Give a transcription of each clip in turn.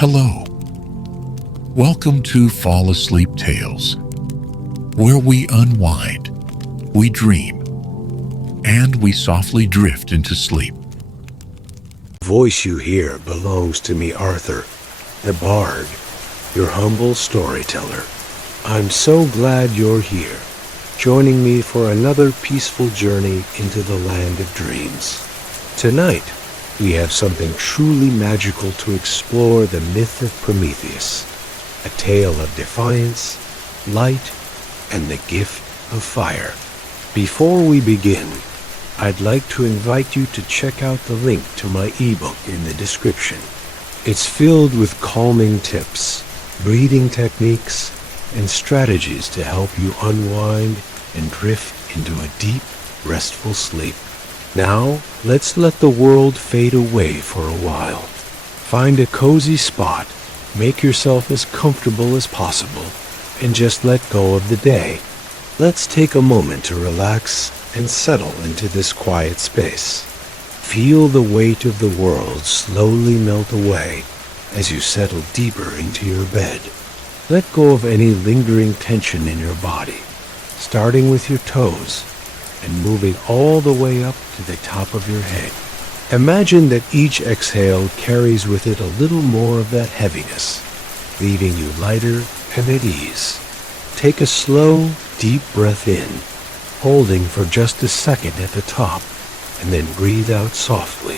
Hello. Welcome to Fall Asleep Tales, where we unwind, we dream, and we softly drift into sleep. The voice you hear belongs to me, Arthur, the bard, your humble storyteller. I'm so glad you're here, joining me for another peaceful journey into the land of dreams. Tonight, we have something truly magical to explore: the myth of Prometheus, a tale of defiance, light, and the gift of fire. Before we begin, I'd like to invite you to check out the link to my ebook in the description. It's filled with calming tips, breathing techniques, and strategies to help you unwind and drift into a deep, restful sleep. Now, let's let the world fade away for a while. Find a cozy spot, make yourself as comfortable as possible, and just let go of the day. Let's take a moment to relax and settle into this quiet space. Feel the weight of the world slowly melt away as you settle deeper into your bed. Let go of any lingering tension in your body, starting with your toes and moving all the way up to the top of your head. Imagine that each exhale carries with it a little more of that heaviness, leaving you lighter and at ease. Take a slow, deep breath in, holding for just a second at the top, and then breathe out softly,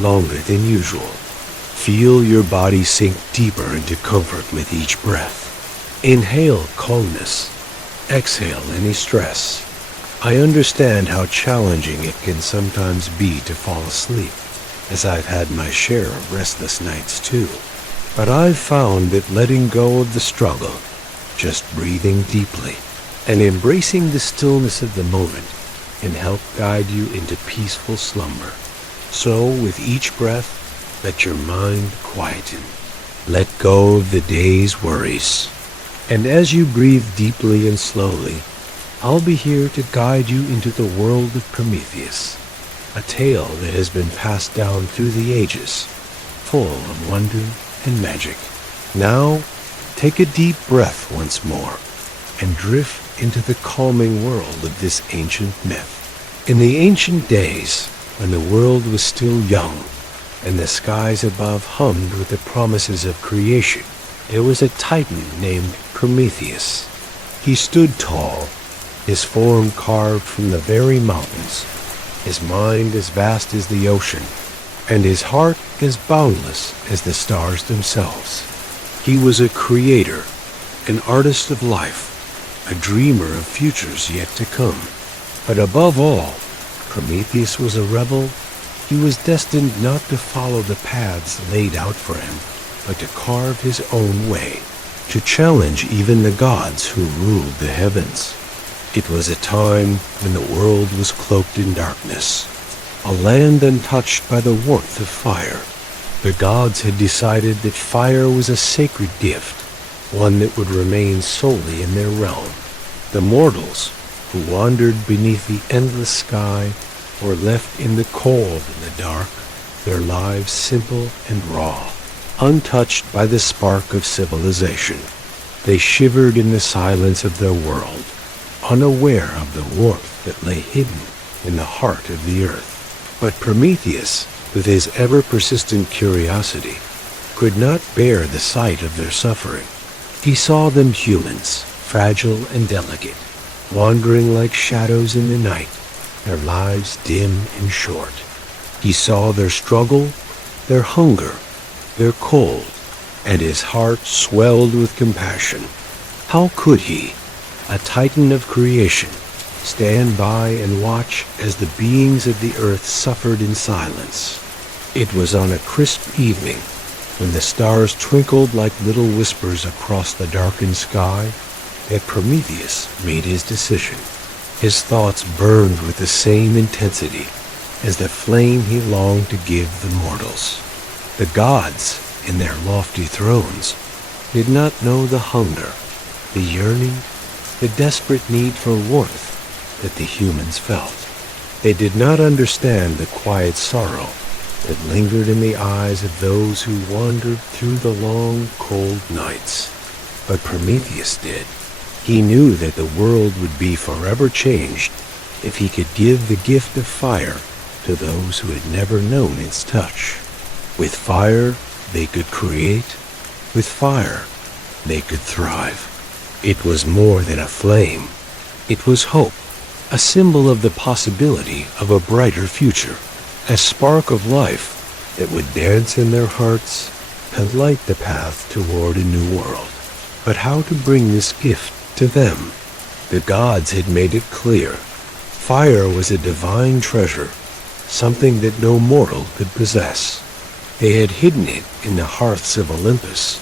longer than usual. Feel your body sink deeper into comfort with each breath. Inhale calmness, exhale any stress. I understand how challenging it can sometimes be to fall asleep, as I've had my share of restless nights too. But I've found that letting go of the struggle, just breathing deeply, and embracing the stillness of the moment can help guide you into peaceful slumber. So with each breath, let your mind quieten. Let go of the day's worries. And as you breathe deeply and slowly, I'll be here to guide you into the world of Prometheus, a tale that has been passed down through the ages, full of wonder and magic. Now, take a deep breath once more and drift into the calming world of this ancient myth. In the ancient days, when the world was still young and the skies above hummed with the promises of creation, there was a titan named Prometheus. He stood tall, his form carved from the very mountains, his mind as vast as the ocean, and his heart as boundless as the stars themselves. He was a creator, an artist of life, a dreamer of futures yet to come. But above all, Prometheus was a rebel. He was destined not to follow the paths laid out for him, but to carve his own way, to challenge even the gods who ruled the heavens. It was a time when the world was cloaked in darkness, a land untouched by the warmth of fire. The gods had decided that fire was a sacred gift, one that would remain solely in their realm. The mortals, who wandered beneath the endless sky, were left in the cold and the dark, their lives simple and raw, untouched by the spark of civilization. They shivered in the silence of their world, unaware of the warmth that lay hidden in the heart of the earth. But Prometheus, with his ever-persistent curiosity, could not bear the sight of their suffering. He saw them humans, fragile and delicate, wandering like shadows in the night, their lives dim and short. He saw their struggle, their hunger, their cold, and his heart swelled with compassion. How could he, a titan of creation, stand by and watch as the beings of the earth suffered in silence? It was on a crisp evening, when the stars twinkled like little whispers across the darkened sky, that Prometheus made his decision. His thoughts burned with the same intensity as the flame he longed to give the mortals. The gods, in their lofty thrones, did not know the hunger, the yearning, the desperate need for warmth that the humans felt. They did not understand the quiet sorrow that lingered in the eyes of those who wandered through the long, cold nights. But Prometheus did. He knew that the world would be forever changed if he could give the gift of fire to those who had never known its touch. With fire, they could create. With fire, they could thrive. It was more than a flame. It was hope, a symbol of the possibility of a brighter future, a spark of life that would dance in their hearts and light the path toward a new world. But how to bring this gift to them? The gods had made it clear. Fire was a divine treasure, something that no mortal could possess. They had hidden it in the hearths of Olympus,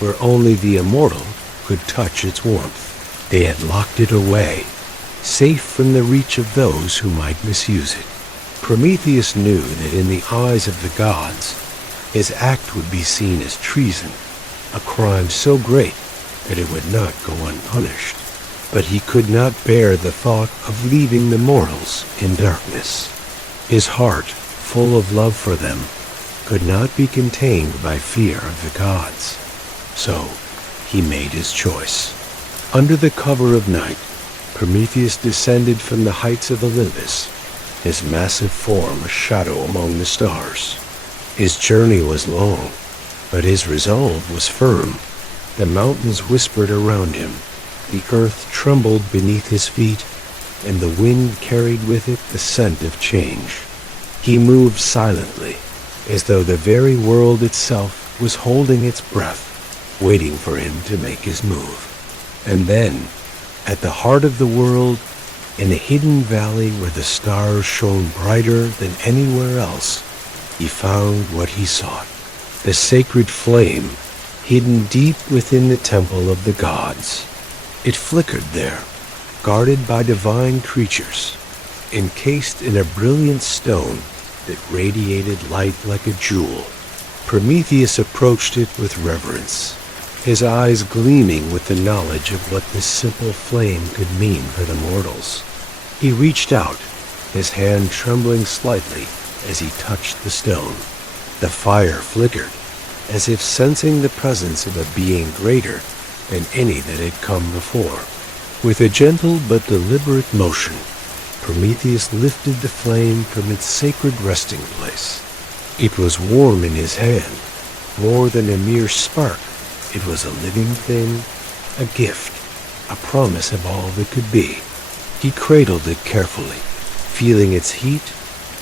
where only the immortal could touch its warmth. They had locked it away, safe from the reach of those who might misuse it. Prometheus knew that in the eyes of the gods, his act would be seen as treason, a crime so great that it would not go unpunished. But he could not bear the thought of leaving the mortals in darkness. His heart, full of love for them, could not be contained by fear of the gods. So he made his choice. Under the cover of night, Prometheus descended from the heights of Olympus, his massive form a shadow among the stars. His journey was long, but his resolve was firm. The mountains whispered around him, the earth trembled beneath his feet, and the wind carried with it the scent of change. He moved silently, as though the very world itself was holding its breath, waiting for him to make his move. And then, at the heart of the world, in a hidden valley where the stars shone brighter than anywhere else, he found what he sought. The sacred flame, hidden deep within the temple of the gods. It flickered there, guarded by divine creatures, encased in a brilliant stone that radiated light like a jewel. Prometheus approached it with reverence, his eyes gleaming with the knowledge of what this simple flame could mean for the mortals. He reached out, his hand trembling slightly as he touched the stone. The fire flickered, as if sensing the presence of a being greater than any that had come before. With a gentle but deliberate motion, Prometheus lifted the flame from its sacred resting place. It was warm in his hand, more than a mere spark. It was a living thing, a gift, a promise of all that could be. He cradled it carefully, feeling its heat,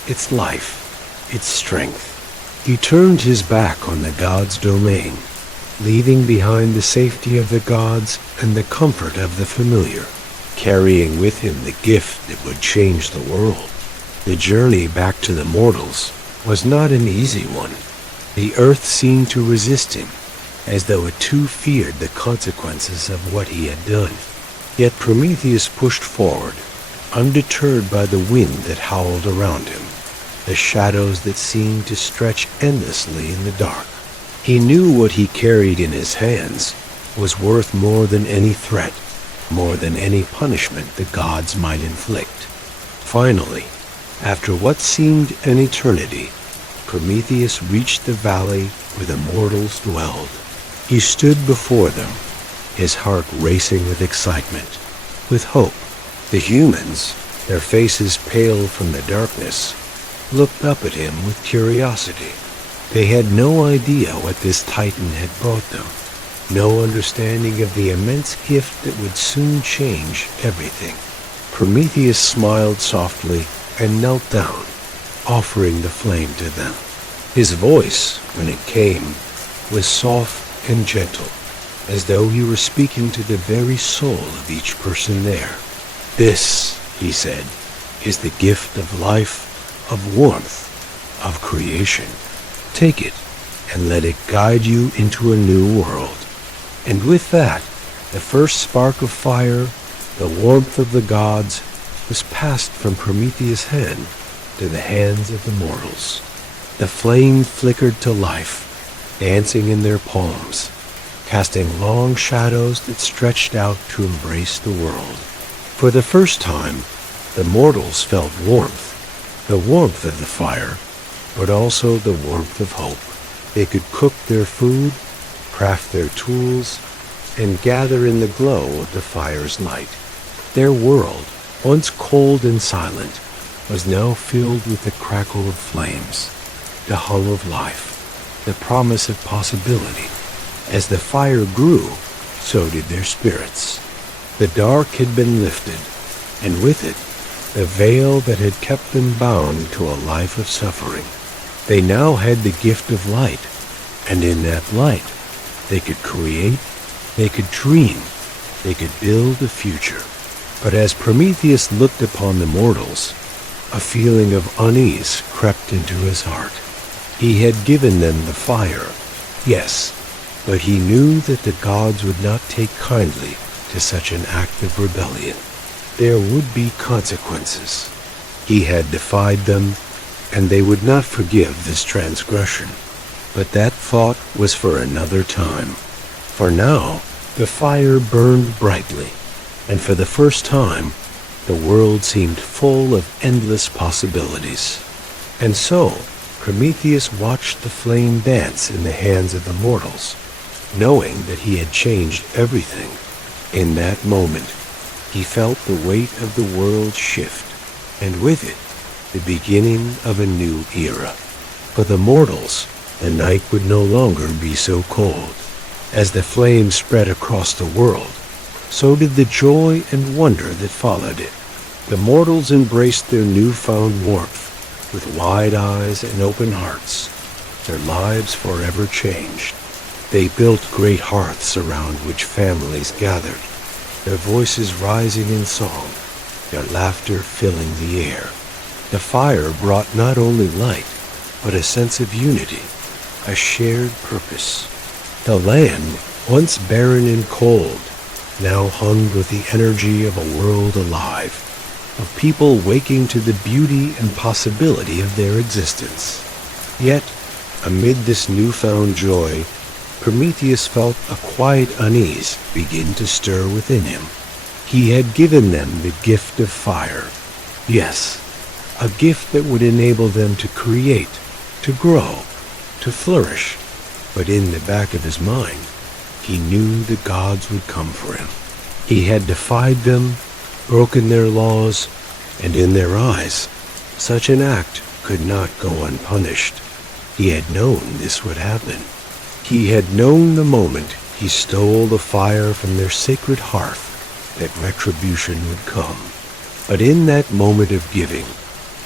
its life, its strength. He turned his back on the gods' domain, leaving behind the safety of the gods and the comfort of the familiar, carrying with him the gift that would change the world. The journey back to the mortals was not an easy one. The earth seemed to resist him, as though it too feared the consequences of what he had done. Yet Prometheus pushed forward, undeterred by the wind that howled around him, the shadows that seemed to stretch endlessly in the dark. He knew what he carried in his hands was worth more than any threat, more than any punishment the gods might inflict. Finally, after what seemed an eternity, Prometheus reached the valley where the mortals dwelled. He stood before them, his heart racing with excitement, with hope. The humans, their faces pale from the darkness, looked up at him with curiosity. They had no idea what this Titan had brought them, no understanding of the immense gift that would soon change everything. Prometheus smiled softly and knelt down, offering the flame to them. His voice, when it came, was soft and gentle, as though he were speaking to the very soul of each person there. "This," he said, "is the gift of life, of warmth, of creation. Take it and let it guide you into a new world." And with that, the first spark of fire, the warmth of the gods, was passed from Prometheus' hand to the hands of the mortals. The flame flickered to life, dancing in their palms, casting long shadows that stretched out to embrace the world. For the first time, the mortals felt warmth, the warmth of the fire, but also the warmth of hope. They could cook their food, craft their tools, and gather in the glow of the fire's light. Their world, once cold and silent, was now filled with the crackle of flames, the hum of life, the promise of possibility. As the fire grew, so did their spirits. The dark had been lifted, and with it, the veil that had kept them bound to a life of suffering. They now had the gift of light, and in that light, they could create, they could dream, they could build a future. But as Prometheus looked upon the mortals, a feeling of unease crept into his heart. He had given them the fire, yes, but he knew that the gods would not take kindly to such an act of rebellion. There would be consequences. He had defied them, and they would not forgive this transgression. But that thought was for another time. For now, the fire burned brightly, and for the first time, the world seemed full of endless possibilities. And so, Prometheus watched the flame dance in the hands of the mortals, knowing that he had changed everything. In that moment, he felt the weight of the world shift, and with it, the beginning of a new era. For the mortals, the night would no longer be so cold. As the flame spread across the world, so did the joy and wonder that followed it. The mortals embraced their newfound warmth with wide eyes and open hearts, their lives forever changed. They built great hearths around which families gathered, their voices rising in song, their laughter filling the air. The fire brought not only light, but a sense of unity, a shared purpose. The land, once barren and cold, now hung with the energy of a world alive, of people waking to the beauty and possibility of their existence. Yet, amid this newfound joy, Prometheus felt a quiet unease begin to stir within him. He had given them the gift of fire. Yes, a gift that would enable them to create, to grow, to flourish. But in the back of his mind, he knew the gods would come for him. He had defied them, broken their laws, and in their eyes, such an act could not go unpunished. He had known this would happen. He had known the moment he stole the fire from their sacred hearth that retribution would come. But in that moment of giving,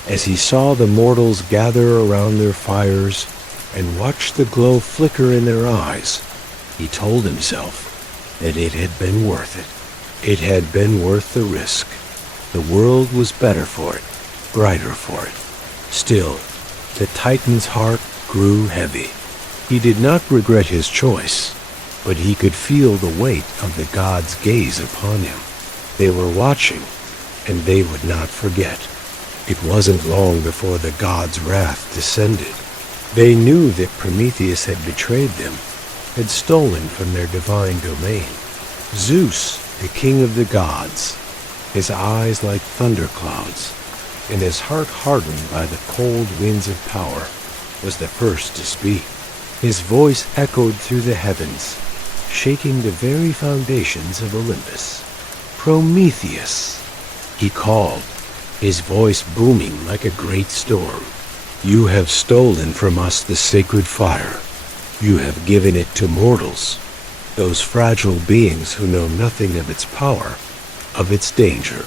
as he saw the mortals gather around their fires and watch the glow flicker in their eyes, he told himself that it had been worth it. It had been worth the risk. The world was better for it, brighter for it. Still, the Titan's heart grew heavy. He did not regret his choice, but he could feel the weight of the gods' gaze upon him. They were watching, and they would not forget. It wasn't long before the gods' wrath descended. They knew that Prometheus had betrayed them, had stolen from their divine domain. Zeus, the king of the gods, his eyes like thunderclouds, and his heart hardened by the cold winds of power, was the first to speak. His voice echoed through the heavens, shaking the very foundations of Olympus. Prometheus, he called, his voice booming like a great storm. You have stolen from us the sacred fire. You have given it to mortals, those fragile beings who know nothing of its power, of its danger.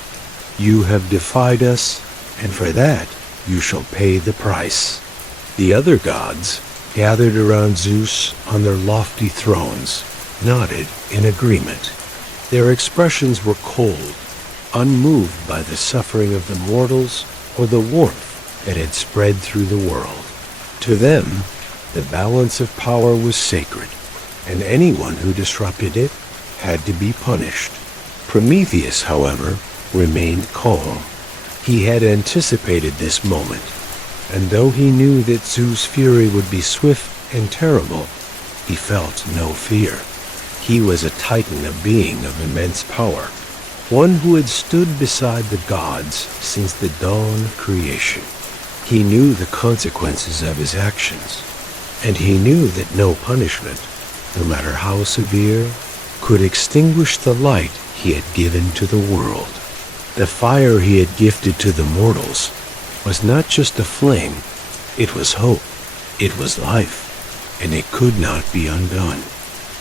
You have defied us, and for that you shall pay the price. The other gods, gathered around Zeus on their lofty thrones, nodded in agreement. Their expressions were cold, unmoved by the suffering of the mortals or the warmth that had spread through the world. To them, the balance of power was sacred, and anyone who disrupted it had to be punished. Prometheus, however, remained calm. He had anticipated this moment, and though he knew that Zeus' fury would be swift and terrible, he felt no fear. He was a Titan, a being of immense power, one who had stood beside the gods since the dawn of creation. He knew the consequences of his actions, and he knew that no punishment, no matter how severe, could extinguish the light he had given to the world. The fire he had gifted to the mortals was not just a flame, it was hope, it was life, and it could not be undone.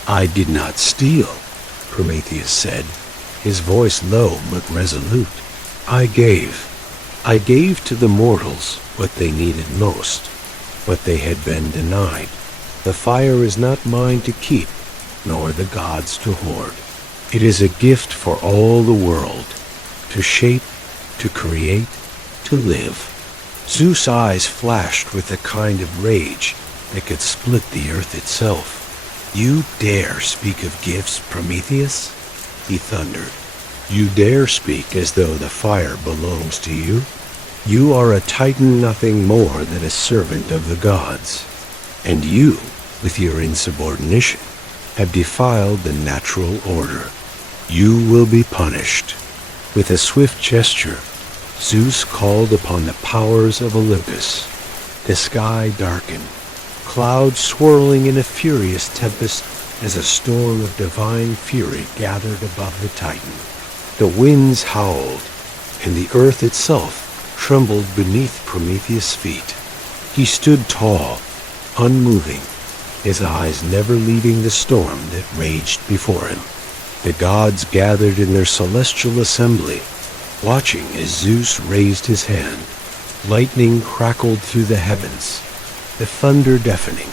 "I did not steal," Prometheus said, his voice low but resolute. I gave to the mortals what they needed most, what they had been denied. The fire is not mine to keep, nor the gods to hoard. It is a gift for all the world, to shape, to create, to live. Zeus' eyes flashed with a kind of rage that could split the earth itself. "You dare speak of gifts, Prometheus?" he thundered. "You dare speak as though the fire belongs to you? You are a titan, nothing more than a servant of the gods. And you, with your insubordination, have defiled the natural order. You will be punished." With a swift gesture, Zeus called upon the powers of Olympus. The sky darkened, clouds swirling in a furious tempest as a storm of divine fury gathered above the Titan. The winds howled, and the earth itself trembled beneath Prometheus' feet. He stood tall, unmoving, his eyes never leaving the storm that raged before him. The gods gathered in their celestial assembly, watching as Zeus raised his hand. Lightning crackled through the heavens, the thunder deafening,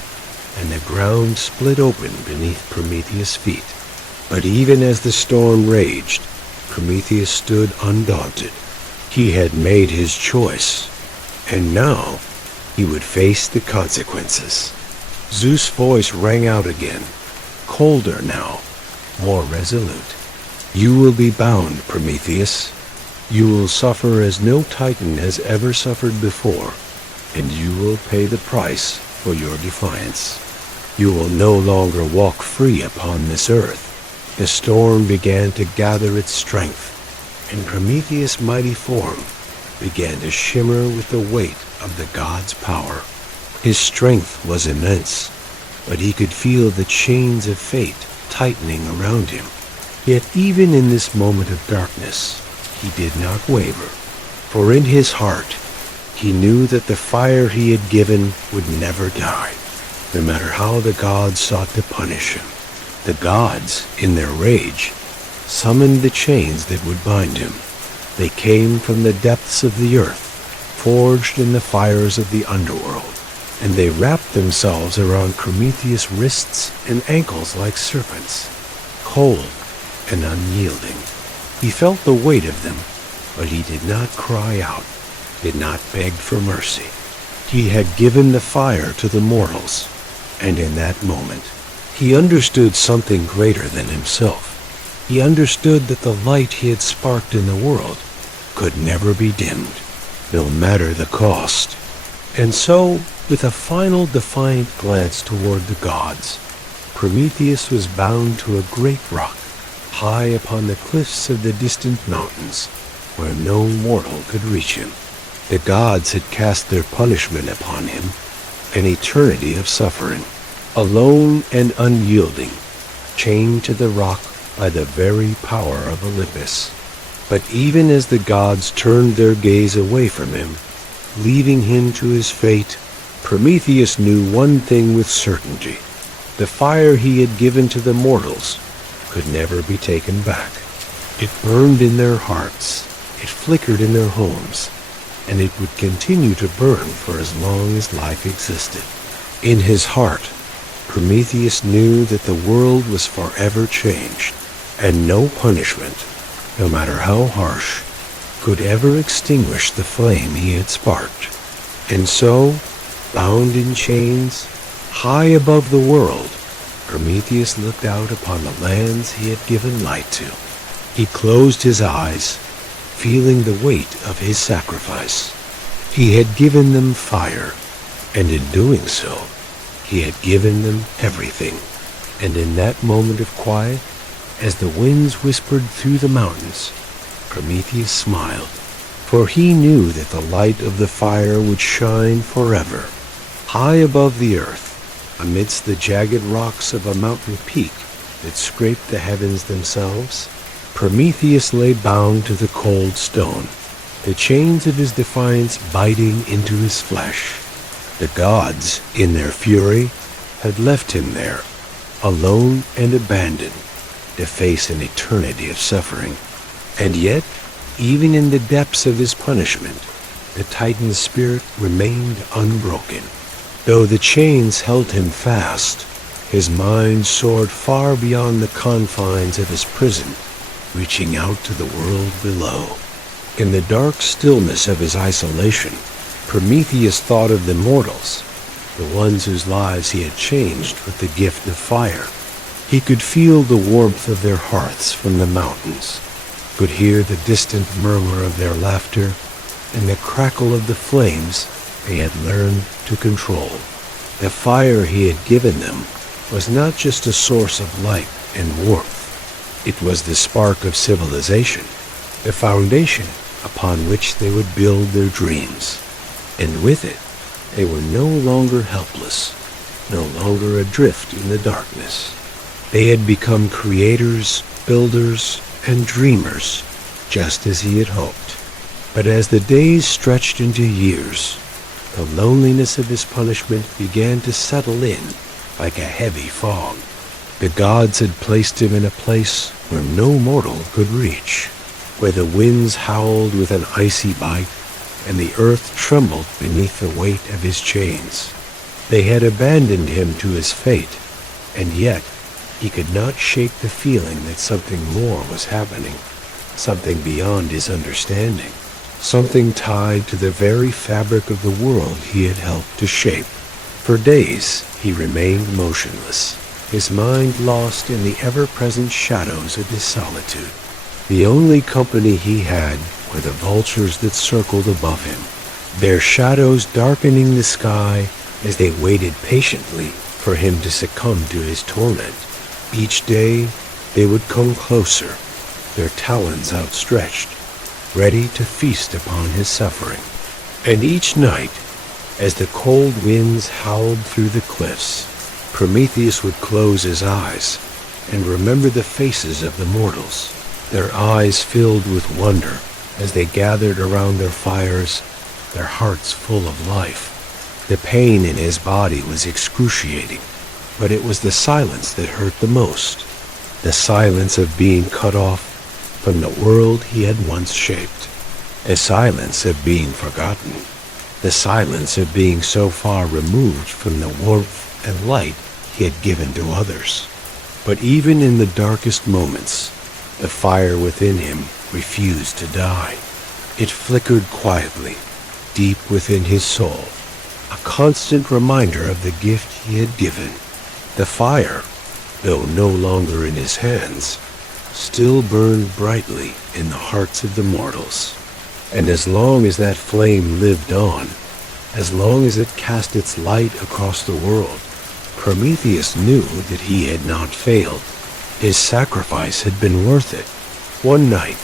and the ground split open beneath Prometheus' feet. But even as the storm raged, Prometheus stood undaunted. He had made his choice, and now he would face the consequences. Zeus' voice rang out again, colder now, more resolute. "You will be bound, Prometheus. You will suffer as no Titan has ever suffered before, and you will pay the price for your defiance. You will no longer walk free upon this earth." The storm began to gather its strength, and Prometheus' mighty form began to shimmer with the weight of the god's power. His strength was immense, but he could feel the chains of fate tightening around him. Yet even in this moment of darkness, he did not waver, for in his heart he knew that the fire he had given would never die, no matter how the gods sought to punish him. The gods, in their rage, summoned the chains that would bind him. They came from the depths of the earth, forged in the fires of the underworld, and they wrapped themselves around Prometheus' wrists and ankles like serpents, cold and unyielding. He felt the weight of them, but he did not cry out, did not beg for mercy. He had given the fire to the mortals, and in that moment, he understood something greater than himself. He understood that the light he had sparked in the world could never be dimmed, no matter the cost. And so, with a final defiant glance toward the gods, Prometheus was bound to a great rock, high upon the cliffs of the distant mountains, where no mortal could reach him. The gods had cast their punishment upon him, an eternity of suffering. Alone and unyielding, chained to the rock by the very power of Olympus. But even as the gods turned their gaze away from him, leaving him to his fate, Prometheus knew one thing with certainty. The fire he had given to the mortals could never be taken back. It burned in their hearts, it flickered in their homes, and it would continue to burn for as long as life existed. In his heart, Prometheus knew that the world was forever changed, and no punishment, no matter how harsh, could ever extinguish the flame he had sparked. And so, bound in chains, high above the world, Prometheus looked out upon the lands he had given light to. He closed his eyes, feeling the weight of his sacrifice. He had given them fire, and in doing so, he had given them everything. And in that moment of quiet, as the winds whispered through the mountains, Prometheus smiled. for he knew that the light of the fire would shine forever. High above the earth, amidst the jagged rocks of a mountain peak that scraped the heavens themselves, Prometheus lay bound to the cold stone, the chains of his defiance biting into his flesh. The gods, in their fury, had left him there, alone and abandoned, to face an eternity of suffering. And yet, even in the depths of his punishment, the Titan's spirit remained unbroken. Though the chains held him fast, his mind soared far beyond the confines of his prison, reaching out to the world below. In the dark stillness of his isolation, Prometheus thought of the mortals, the ones whose lives he had changed with the gift of fire. He could feel the warmth of their hearths from the mountains, could hear the distant murmur of their laughter, and the crackle of the flames they had learned to control. The fire he had given them was not just a source of light and warmth. It was the spark of civilization, the foundation upon which they would build their dreams. And with it, they were no longer helpless, no longer adrift in the darkness. They had become creators, builders, and dreamers, just as he had hoped. But as the days stretched into years, the loneliness of his punishment began to settle in like a heavy fog. The gods had placed him in a place where no mortal could reach, where the winds howled with an icy bite, and the earth trembled beneath the weight of his chains. They had abandoned him to his fate, and yet he could not shake the feeling that something more was happening, something beyond his understanding, something tied to the very fabric of the world he had helped to shape. For days he remained motionless, his mind lost in the ever-present shadows of his solitude. The only company he had were the vultures that circled above him, their shadows darkening the sky as they waited patiently for him to succumb to his torment. Each day they would come closer, their talons outstretched, ready to feast upon his suffering. And each night, as the cold winds howled through the cliffs, Prometheus would close his eyes and remember the faces of the mortals, their eyes filled with wonder as they gathered around their fires, their hearts full of life. The pain in his body was excruciating, but it was the silence that hurt the most, the silence of being cut off from the world he had once shaped, a silence of being forgotten, the silence of being so far removed from the warmth and light he had given to others. But even in the darkest moments, the fire within him refused to die. It flickered quietly, deep within his soul, a constant reminder of the gift he had given. The fire, though no longer in his hands, still burned brightly in the hearts of the mortals. And as long as that flame lived on, as long as it cast its light across the world, Prometheus knew that he had not failed. His sacrifice had been worth it. One night,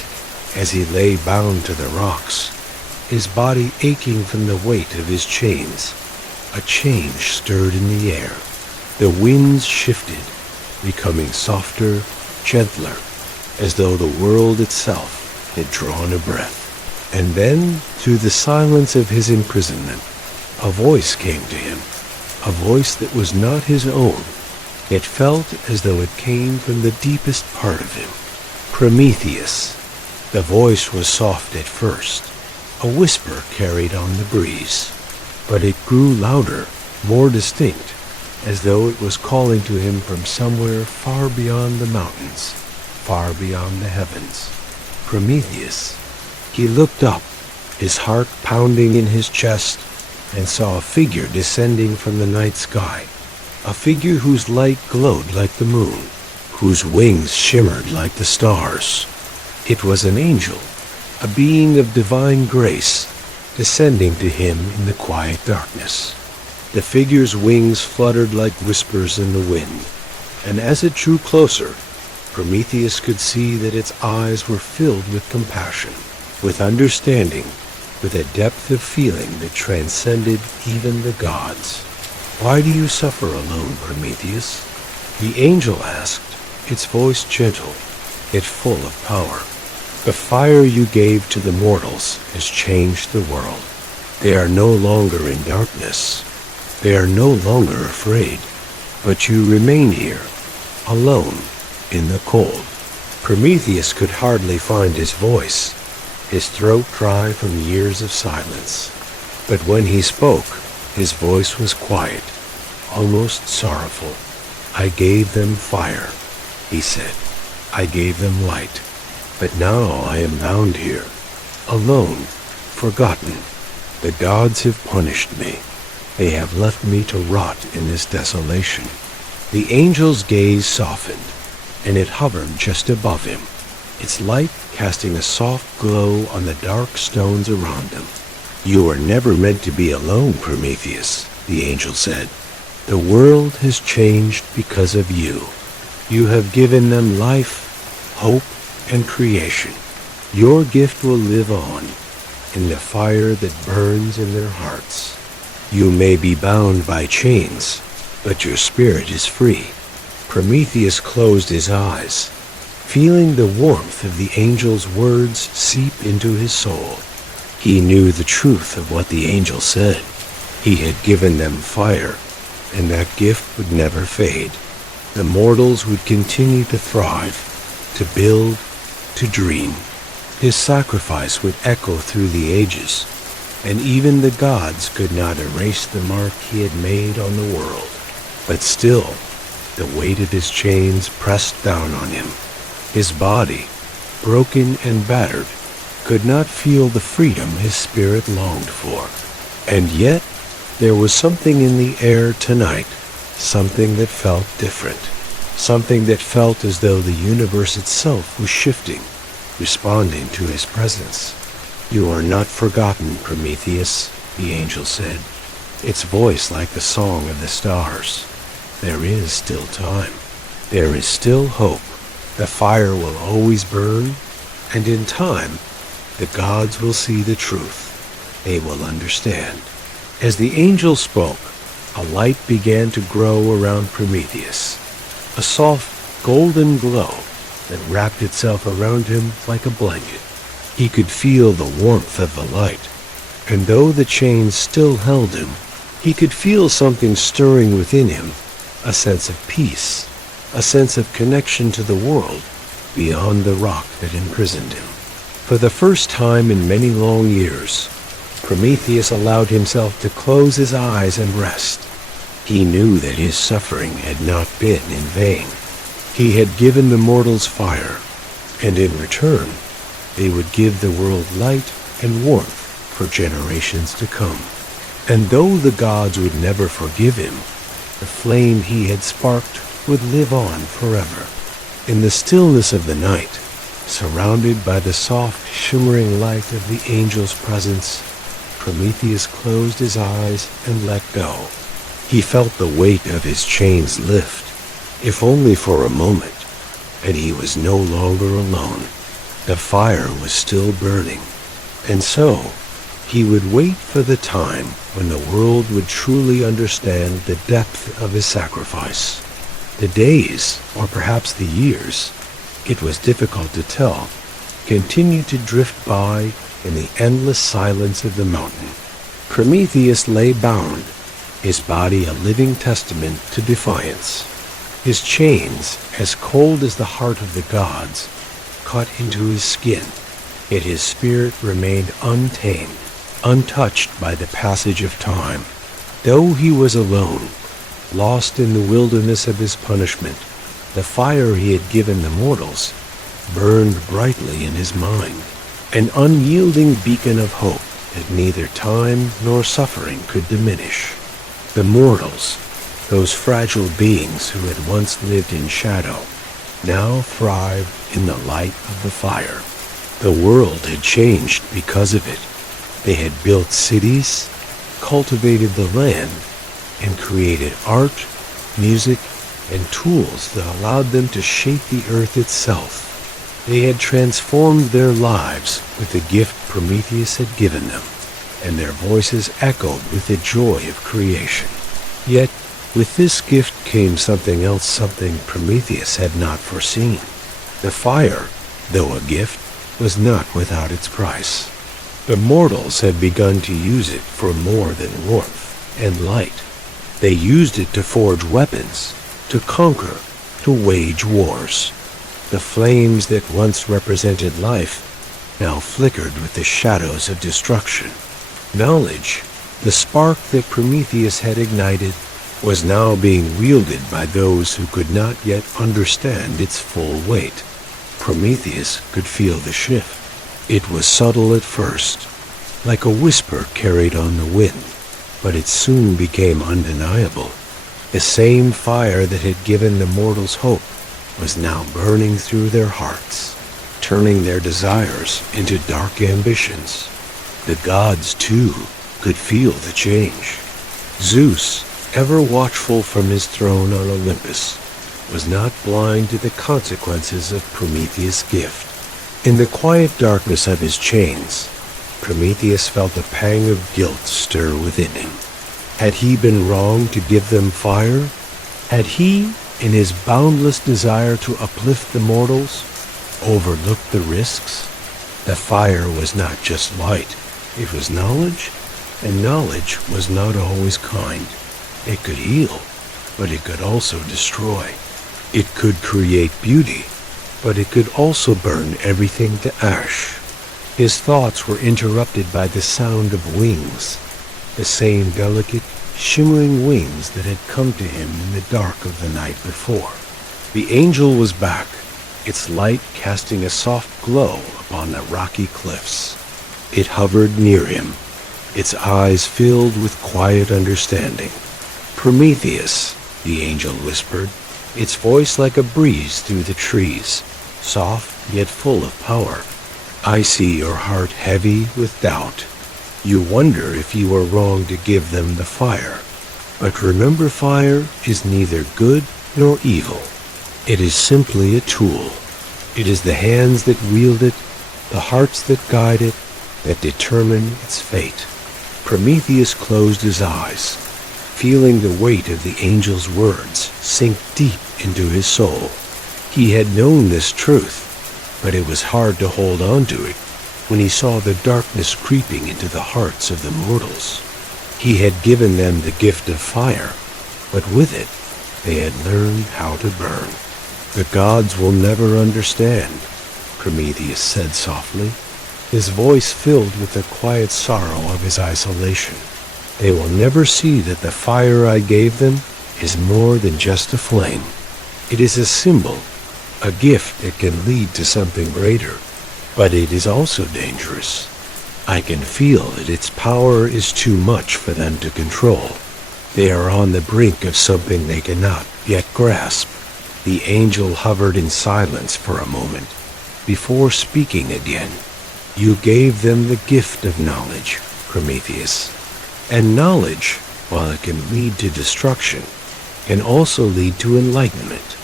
as he lay bound to the rocks, his body aching from the weight of his chains, a change stirred in the air. The winds shifted, becoming softer, gentler, as though the world itself had drawn a breath. And then, through the silence of his imprisonment, a voice came to him, a voice that was not his own. It felt as though it came from the deepest part of him. Prometheus. The voice was soft at first, a whisper carried on the breeze, but it grew louder, more distinct, as though it was calling to him from somewhere far beyond the mountains, far beyond the heavens. Prometheus. He looked up, his heart pounding in his chest, and saw a figure descending from the night sky, a figure whose light glowed like the moon, whose wings shimmered like the stars. It was an angel, a being of divine grace, descending to him in the quiet darkness. The figure's wings fluttered like whispers in the wind, and as it drew closer, Prometheus could see that its eyes were filled with compassion. with understanding, with a depth of feeling that transcended even the gods. "Why do you suffer alone, Prometheus?" the angel asked, its voice gentle, yet full of power. "The fire you gave to the mortals has changed the world. They are no longer in darkness. They are no longer afraid. But you remain here, alone, in the cold." Prometheus could hardly find his voice, his throat dry from years of silence. But when he spoke, his voice was quiet, almost sorrowful. "I gave them fire," he said. "I gave them light. But now I am bound here, alone, forgotten. The gods have punished me. They have left me to rot in this desolation." The angel's gaze softened, and it hovered just above him, its light casting a soft glow on the dark stones around him. "You were never meant to be alone, Prometheus," the angel said. "The world has changed because of you. You have given them life, hope, and creation. Your gift will live on in the fire that burns in their hearts. You may be bound by chains, but your spirit is free." Prometheus closed his eyes, feeling the warmth of the angel's words seep into his soul. He knew the truth of what the angel said. He had given them fire, and that gift would never fade. The mortals would continue to thrive, to build, to dream. His sacrifice would echo through the ages, and even the gods could not erase the mark he had made on the world. But still, the weight of his chains pressed down on him. His body, broken and battered, could not feel the freedom his spirit longed for. And yet, there was something in the air tonight, something that felt different, something that felt as though the universe itself was shifting, responding to his presence. "You are not forgotten, Prometheus," the angel said, its voice like the song of the stars. "There is still time. There is still hope. The fire will always burn, and in time, the gods will see the truth. They will understand." As the angel spoke, a light began to grow around Prometheus, a soft golden glow that wrapped itself around him like a blanket. He could feel the warmth of the light, and though the chains still held him, he could feel something stirring within him, a sense of peace, a sense of connection to the world beyond the rock that imprisoned him. For the first time in many long years, Prometheus allowed himself to close his eyes and rest. He knew that his suffering had not been in vain. He had given the mortals fire, and in return, they would give the world light and warmth for generations to come. And though the gods would never forgive him, the flame he had sparked would live on forever. In the stillness of the night, surrounded by the soft, shimmering light of the angel's presence, Prometheus closed his eyes and let go. He felt the weight of his chains lift, if only for a moment, and he was no longer alone. The fire was still burning, and so he would wait for the time when the world would truly understand the depth of his sacrifice. The days, or perhaps the years, it was difficult to tell, continued to drift by in the endless silence of the mountain. Prometheus lay bound, his body a living testament to defiance. His chains, as cold as the heart of the gods, cut into his skin, yet his spirit remained untamed, untouched by the passage of time. Though he was alone, lost in the wilderness of his punishment, the fire he had given the mortals burned brightly in his mind, an unyielding beacon of hope that neither time nor suffering could diminish. The mortals, those fragile beings who had once lived in shadow, now thrived in the light of the fire. The world had changed because of it. They had built cities, cultivated the land, and created art, music, and tools that allowed them to shape the earth itself. They had transformed their lives with the gift Prometheus had given them, and their voices echoed with the joy of creation. Yet, with this gift came something else, something Prometheus had not foreseen. The fire, though a gift, was not without its price. The mortals had begun to use it for more than warmth and light. They used it to forge weapons, to conquer, to wage wars. The flames that once represented life now flickered with the shadows of destruction. Knowledge, the spark that Prometheus had ignited, was now being wielded by those who could not yet understand its full weight. Prometheus could feel the shift. It was subtle at first, like a whisper carried on the wind, but it soon became undeniable. The same fire that had given the mortals hope was now burning through their hearts, turning their desires into dark ambitions. The gods, too, could feel the change. Zeus, ever watchful from his throne on Olympus, was not blind to the consequences of Prometheus' gift. In the quiet darkness of his chains, Prometheus felt a pang of guilt stir within him. Had he been wrong to give them fire? Had he, in his boundless desire to uplift the mortals, overlooked the risks? The fire was not just light, it was knowledge, and knowledge was not always kind. It could heal, but it could also destroy. It could create beauty, but it could also burn everything to ash. His thoughts were interrupted by the sound of wings, the same delicate, shimmering wings that had come to him in the dark of the night before. The angel was back, its light casting a soft glow upon the rocky cliffs. It hovered near him, its eyes filled with quiet understanding. "Prometheus," the angel whispered, its voice like a breeze through the trees, soft yet full of power. "I see your heart heavy with doubt. You wonder if you were wrong to give them the fire. But remember, fire is neither good nor evil. It is simply a tool. It is the hands that wield it, the hearts that guide it, that determine its fate." Prometheus closed his eyes, feeling the weight of the angel's words sink deep into his soul. He had known this truth, but it was hard to hold on to it when he saw the darkness creeping into the hearts of the mortals. He had given them the gift of fire, but with it they had learned how to burn. "The gods will never understand," Prometheus said softly, his voice filled with the quiet sorrow of his isolation. "They will never see that the fire I gave them is more than just a flame. It is a symbol, a gift that can lead to something greater, but it is also dangerous. I can feel that its power is too much for them to control. They are on the brink of something they cannot yet grasp." The angel hovered in silence for a moment, before speaking again. "You gave them the gift of knowledge, Prometheus. And knowledge, while it can lead to destruction, can also lead to enlightenment.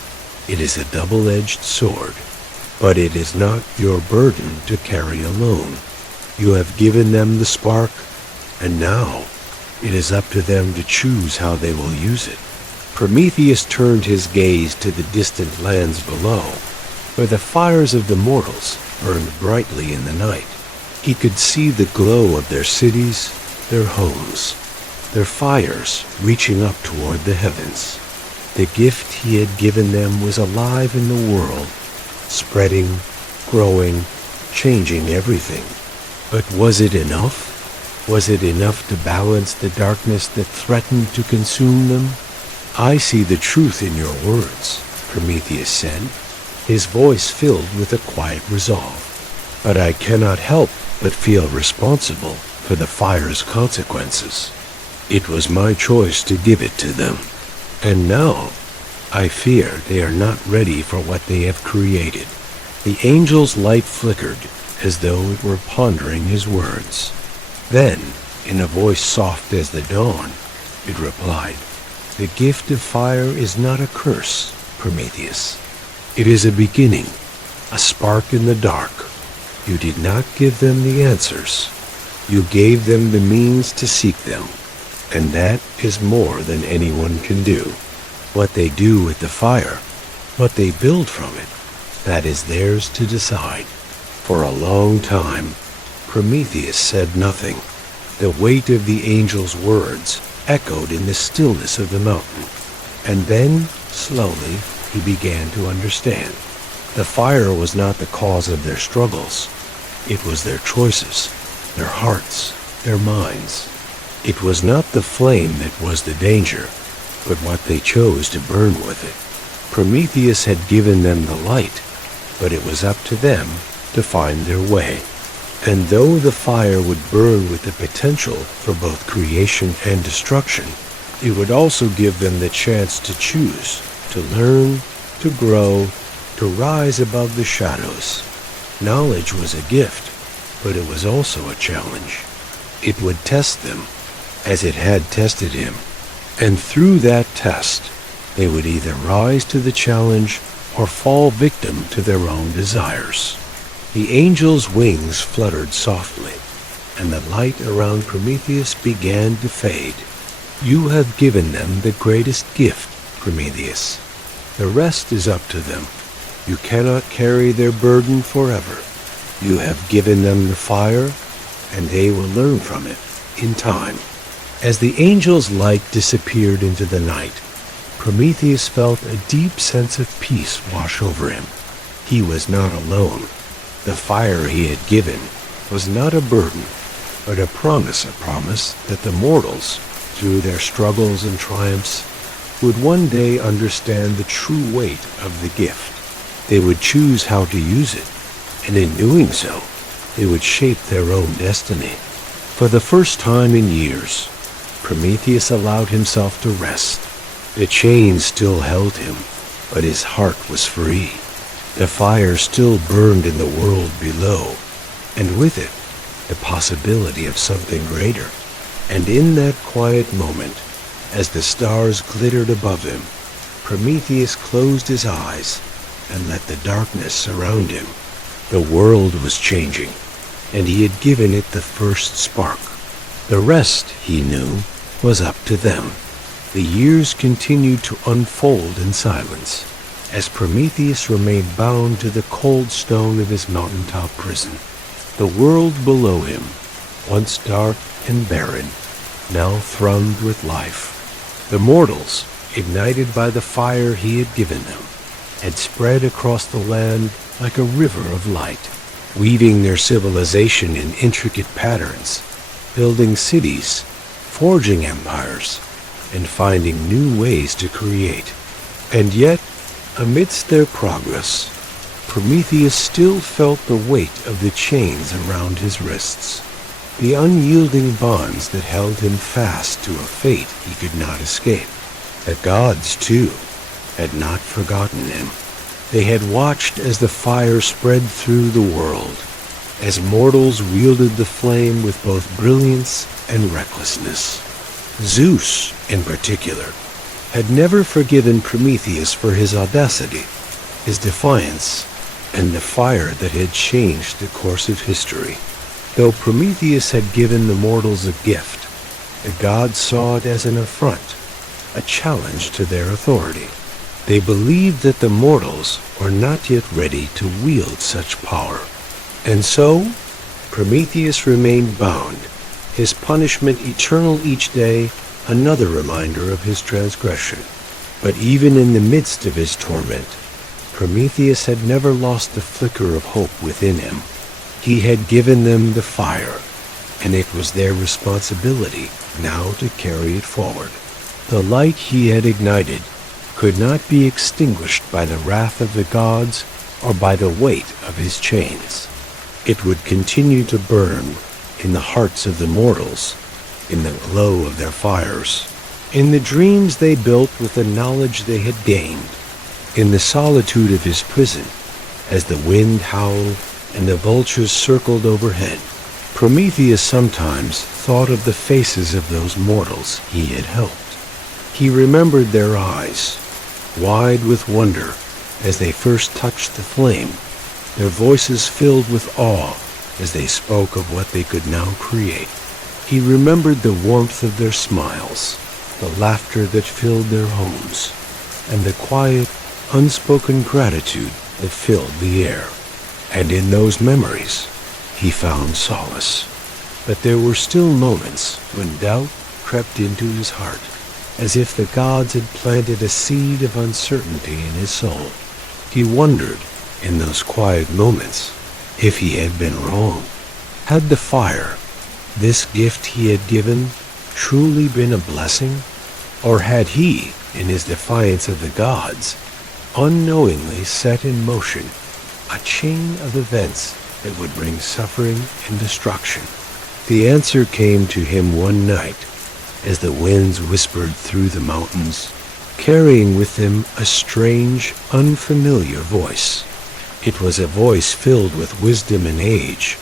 It is a double-edged sword, but it is not your burden to carry alone. You have given them the spark, and now it is up to them to choose how they will use it." Prometheus turned his gaze to the distant lands below, where the fires of the mortals burned brightly in the night. He could see the glow of their cities, their homes, their fires reaching up toward the heavens. The gift he had given them was alive in the world, spreading, growing, changing everything. But was it enough? Was it enough to balance the darkness that threatened to consume them? "I see the truth in your words," Prometheus said, his voice filled with a quiet resolve. "But I cannot help but feel responsible for the fire's consequences. It was my choice to give it to them, and now I fear they are not ready for what they have created." The angel's light flickered, as though it were pondering his words. Then, in a voice soft as the dawn, it replied, "The gift of fire is not a curse, Prometheus. It is a beginning. a spark in the dark. You did not give them the answers. You gave them the means to seek them, and that is more than anyone can do. What they do with the fire, what they build from it, that is theirs to decide. For a long time, Prometheus said nothing. The weight of the angel's words echoed in the stillness of the mountain. And then, slowly, he began to understand. The fire was not the cause of their struggles. It was their choices, their hearts, their minds. It was not the flame that was the danger, but what they chose to burn with it. Prometheus had given them the light, but it was up to them to find their way. And though the fire would burn with the potential for both creation and destruction, it would also give them the chance to choose, to learn, to grow, to rise above the shadows. Knowledge was a gift, but it was also a challenge. It would test them, as it had tested him. And through that test, they would either rise to the challenge or fall victim to their own desires. The angel's wings fluttered softly, and the light around Prometheus began to fade. You have given them the greatest gift, Prometheus. The rest is up to them. You cannot carry their burden forever. You have given them the fire, and they will learn from it in time. As the angel's light disappeared into the night, Prometheus felt a deep sense of peace wash over him. He was not alone. The fire he had given was not a burden, but a promise that the mortals, through their struggles and triumphs, would one day understand the true weight of the gift. They would choose how to use it, and in doing so, they would shape their own destiny. For the first time in years, Prometheus allowed himself to rest. The chains still held him, but his heart was free. The fire still burned in the world below, and with it, the possibility of something greater. And in that quiet moment, as the stars glittered above him, Prometheus closed his eyes and let the darkness surround him. The world was changing, and he had given it the first spark. The rest, he knew, was up to them. The years continued to unfold in silence, as Prometheus remained bound to the cold stone of his mountaintop prison. The world below him, once dark and barren, now thrummed with life. The mortals, ignited by the fire he had given them, had spread across the land like a river of light, weaving their civilization in intricate patterns, building cities, forging empires, and finding new ways to create. And yet, amidst their progress, Prometheus still felt the weight of the chains around his wrists, the unyielding bonds that held him fast to a fate he could not escape. The gods, too, had not forgotten him. They had watched as the fire spread through the world, as mortals wielded the flame with both brilliance and recklessness. Zeus, in particular, had never forgiven Prometheus for his audacity, his defiance, and the fire that had changed the course of history. Though Prometheus had given the mortals a gift, the gods saw it as an affront, a challenge to their authority. They believed that the mortals were not yet ready to wield such power. And so, Prometheus remained bound, his punishment eternal each day, another reminder of his transgression. But even in the midst of his torment, Prometheus had never lost the flicker of hope within him. He had given them the fire, and it was their responsibility now to carry it forward. The light he had ignited could not be extinguished by the wrath of the gods or by the weight of his chains. It would continue to burn in the hearts of the mortals, in the glow of their fires, in the dreams they built with the knowledge they had gained, in the solitude of his prison, as the wind howled and the vultures circled overhead. Prometheus sometimes thought of the faces of those mortals he had helped. He remembered their eyes, wide with wonder as they first touched the flame, their voices filled with awe as they spoke of what they could now create. He remembered the warmth of their smiles, the laughter that filled their homes, and the quiet, unspoken gratitude that filled the air. And in those memories, he found solace. But there were still moments when doubt crept into his heart, as if the gods had planted a seed of uncertainty in his soul. He wondered, in those quiet moments, if he had been wrong. Had the fire, this gift he had given, truly been a blessing? Or had he, in his defiance of the gods, unknowingly set in motion a chain of events that would bring suffering and destruction? The answer came to him one night as the winds whispered through the mountains, carrying with them a strange, unfamiliar voice. It was a voice filled with wisdom and age,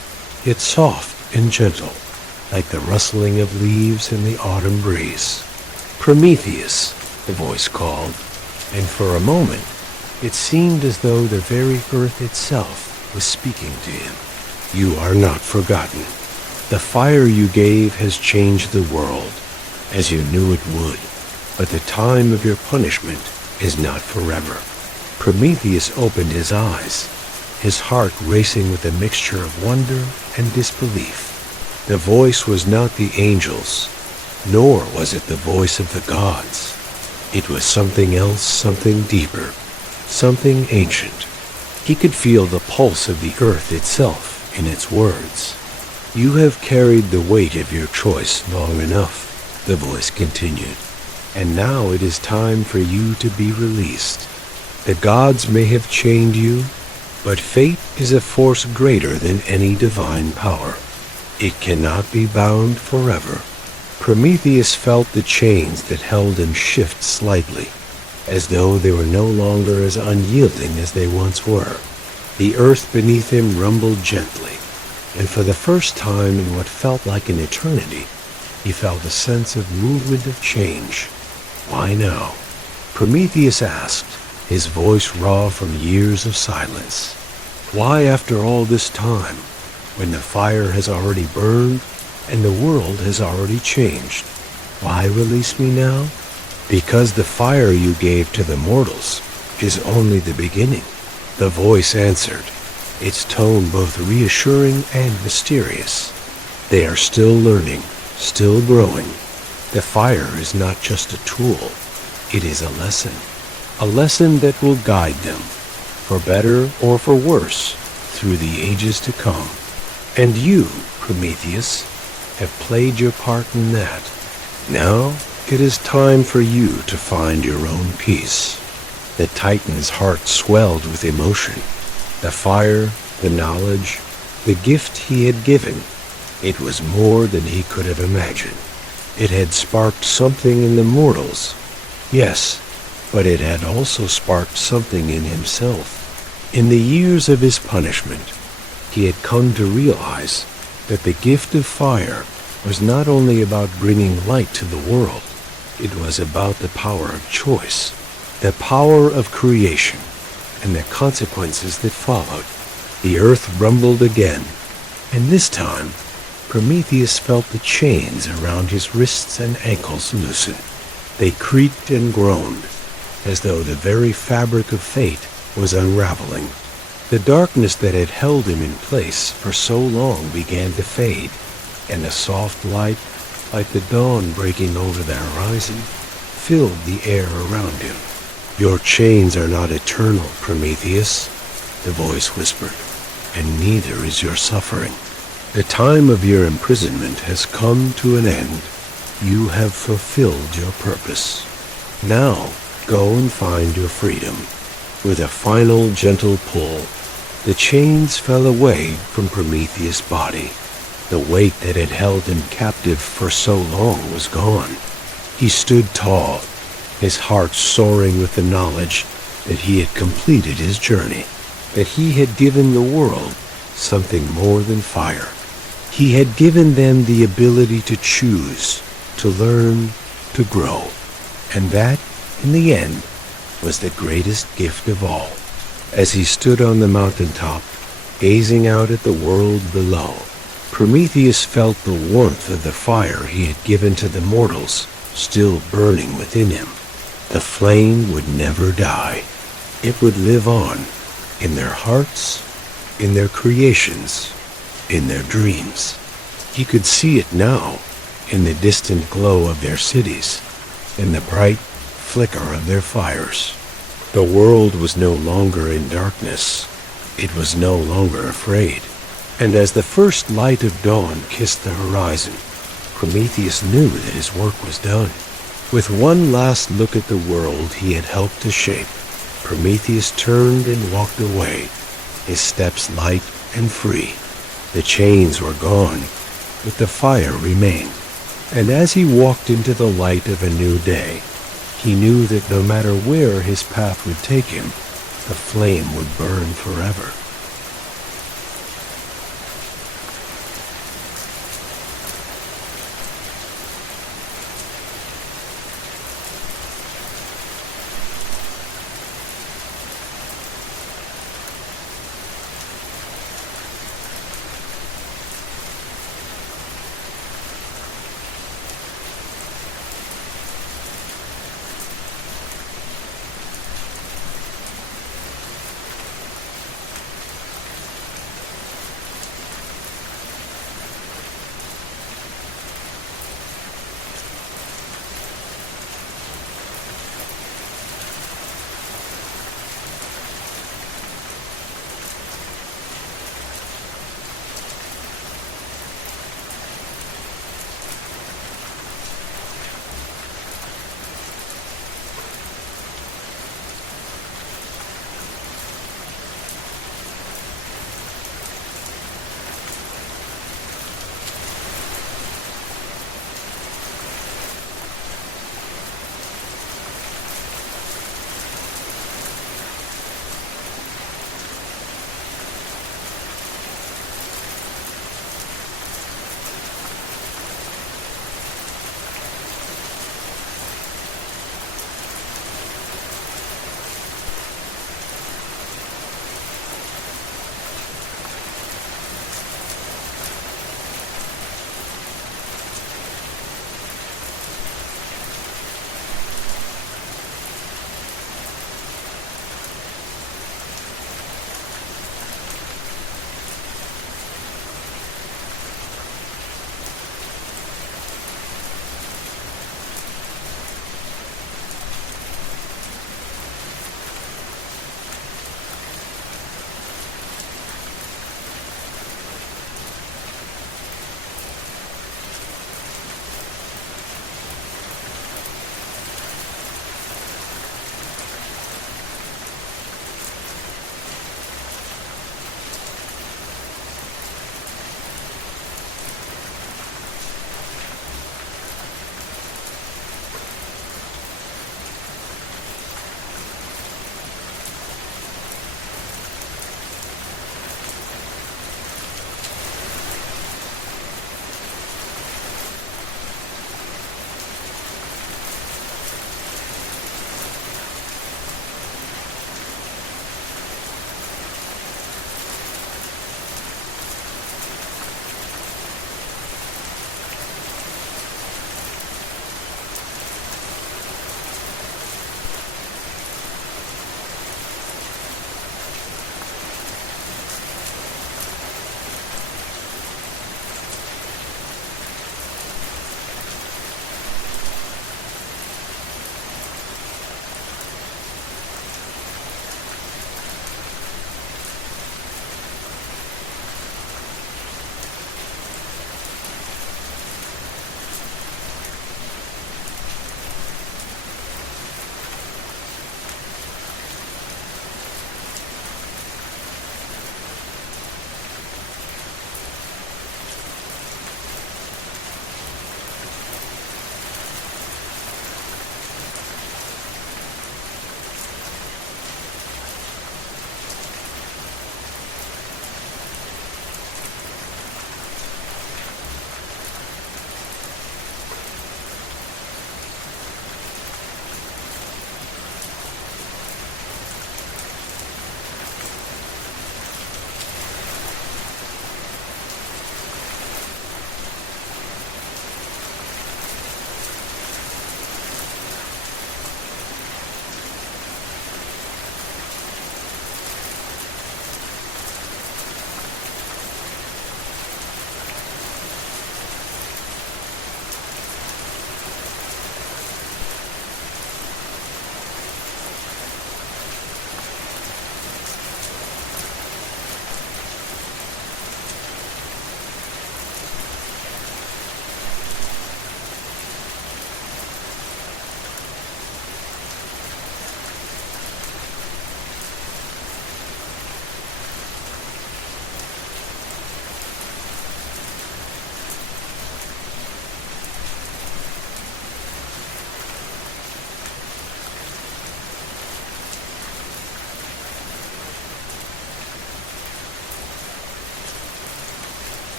yet soft and gentle, like the rustling of leaves in the autumn breeze. Prometheus, the voice called, and for a moment it seemed as though the very earth itself was speaking to him. You are not forgotten. The fire you gave has changed the world, as you knew it would, but the time of your punishment is not forever. Prometheus opened his eyes, his heart racing with a mixture of wonder and disbelief. The voice was not the angels, nor was it the voice of the gods. It was something else, something deeper, something ancient. He could feel the pulse of the earth itself in its words. You have carried the weight of your choice long enough, the voice continued, and now it is time for you to be released. The gods may have chained you, but fate is a force greater than any divine power. It cannot be bound forever. Prometheus felt the chains that held him shift slightly, as though they were no longer as unyielding as they once were. The earth beneath him rumbled gently, and for the first time in what felt like an eternity, he felt a sense of movement of change. Why now? Prometheus asked, his voice raw from years of silence. Why after all this time, when the fire has already burned and the world has already changed? Why release me now? Because the fire you gave to the mortals is only the beginning, the voice answered, its tone both reassuring and mysterious. They are still learning, still growing. The fire is not just a tool, it is a lesson that will guide them, for better or for worse, through the ages to come. And you, Prometheus, have played your part in that. Now it is time for you to find your own peace. The Titan's heart swelled with emotion. The fire, the knowledge, the gift he had given, it was more than he could have imagined. It had sparked something in the mortals, yes, but it had also sparked something in himself. In the years of his punishment, he had come to realize that the gift of fire was not only about bringing light to the world, it was about the power of choice, the power of creation, and the consequences that followed. The earth rumbled again, and this time, Prometheus felt the chains around his wrists and ankles loosen. They creaked and groaned, as though the very fabric of fate was unraveling. The darkness that had held him in place for so long began to fade, and a soft light, like the dawn breaking over the horizon, filled the air around him. Your chains are not eternal, Prometheus, the voice whispered, and neither is your suffering. The time of your imprisonment has come to an end. You have fulfilled your purpose. Now, go and find your freedom. With a final gentle pull, the chains fell away from Prometheus' body. The weight that had held him captive for so long was gone. He stood tall, his heart soaring with the knowledge that he had completed his journey, that he had given the world something more than fire. He had given them the ability to choose, to learn, to grow, and that, in the end, was the greatest gift of all. As he stood on the mountaintop, gazing out at the world below. Prometheus felt the warmth of the fire he had given to the mortals still burning within him. The flame would never die. It would live on, in their hearts, in their creations, in their dreams. He could see it now, in the distant glow of their cities, in the bright flicker of their fires. The world was no longer in darkness. It was no longer afraid. And as the first light of dawn kissed the horizon, Prometheus knew that his work was done. With one last look at the world he had helped to shape, Prometheus turned and walked away, his steps light and free. The chains were gone, but the fire remained. And as he walked into the light of a new day, he knew that no matter where his path would take him, the flame would burn forever.